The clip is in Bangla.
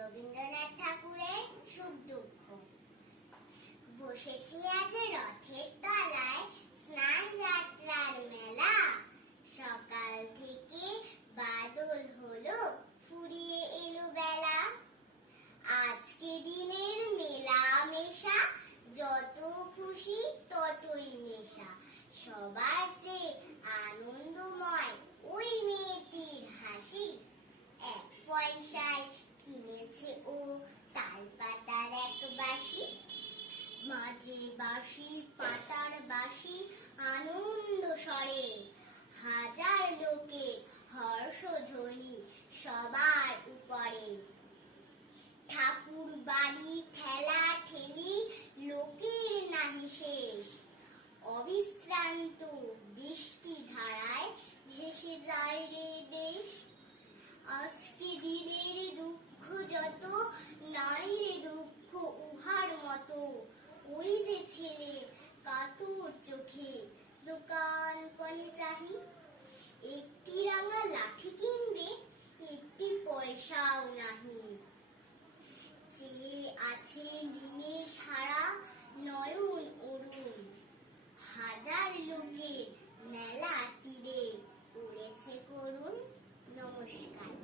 রবীন্দ্রনাথ ঠাকুরের সুখ দুঃখ। বসেছি আজ রথের তলায়, স্নান যাত্রার মেলা। সকাল থেকে বাদল হলো, ফুরিয়ে এলো বেলা। আজকে দিনের মেলা মেশা, যত খুশি ততই নেশা। সবার চেয়ে আনন্দময় ওই মেয়েটির হাসি। 1 পয়সায় কিনেছে ও তাল পাতার এক বাঁশি। মাঝে বাঁশির পাতার বাঁশি আনন্দ স্বরে, হাজার লোকের হর্ষধ্বনি সবার উপরে। ঠাকুর বাড়ির ঠেলা ঠেলি লোকের নাহি শেষ, অবিশ্রান্ত বৃষ্টি ধারায় ভেসে যায় রে দেশ। আজকে দিনের দুঃখ যত, নাই রে দুঃখ উহার মতো। ওই যে ছেলে কাতর চোখে দোকান পানে চাহি, একটি রাঙা লাঠি কিনবে